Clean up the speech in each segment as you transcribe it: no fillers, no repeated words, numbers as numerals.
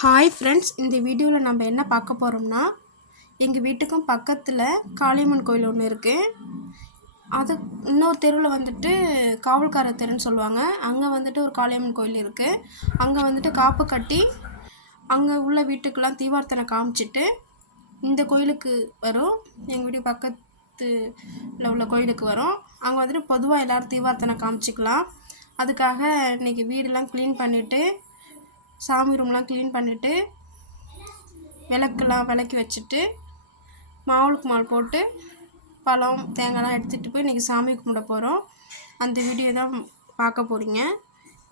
Hi friends, இந்த வீடியோவில் நம்ம என்ன பார்க்க போகிறோம்னா, எங்கள் வீட்டுக்கும் பக்கத்தில் காளியம்மன் கோயில் ஒன்று இருக்குது. அது இன்னொரு தெருவில் வந்துட்டு காவல்கார தெருன்னு சொல்லுவாங்க. அங்கே வந்துட்டு ஒரு காளியம்மன் கோயில் இருக்குது. அங்கே வந்துட்டு காப்பு கட்டி அங்கே உள்ள வீட்டுக்கெல்லாம் தீவார்த்தனை காமிச்சிட்டு இந்த கோயிலுக்கு வரும். எங்கள் வீட்டு பக்கத்தில் உள்ள கோயிலுக்கு வரும். அங்கே வந்துட்டு பொதுவாக எல்லோரும் தீவார்த்தனை காமிச்சிக்கலாம். அதுக்காக இன்றைக்கி வீடெல்லாம் க்ளீன் பண்ணிவிட்டு, சாமி ரூம்லாம் க்ளீன் பண்ணிவிட்டு, விளக்கெல்லாம் விளக்கி வச்சுட்டு, மாவுளுக்கு மால் போட்டு பழம் தேங்காய்லாம் எடுத்துகிட்டு போய் இன்றைக்கி சாமி கும்பிட போகிறோம். அந்த வீடியோ தான் பார்க்க போகிறீங்க.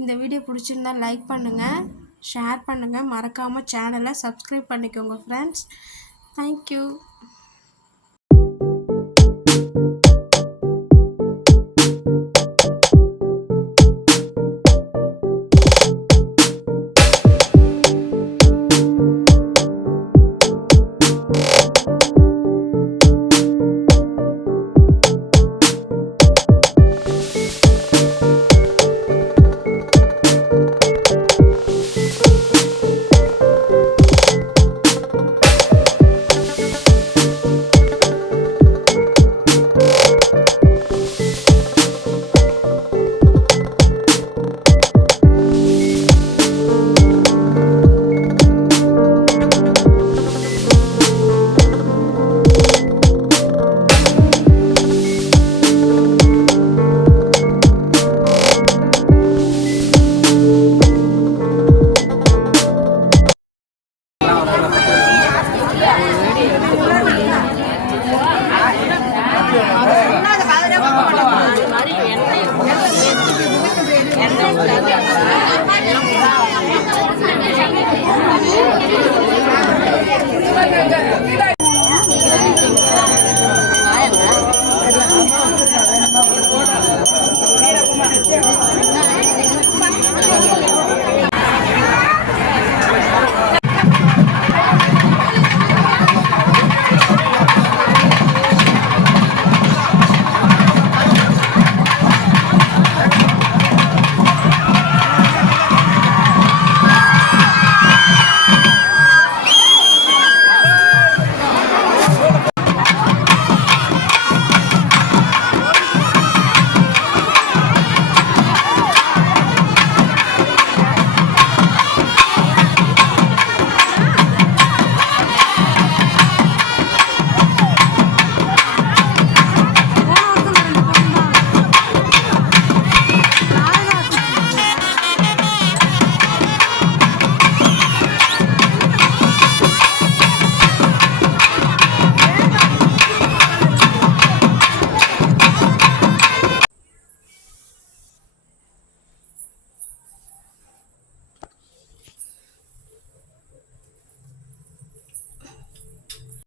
இந்த வீடியோ பிடிச்சிருந்தா லைக் பண்ணுங்கள், ஷேர் பண்ணுங்கள், மறக்காமல் சேனலை சப்ஸ்கிரைப் பண்ணிக்கோங்க ஃப்ரெண்ட்ஸ். தேங்க்யூ.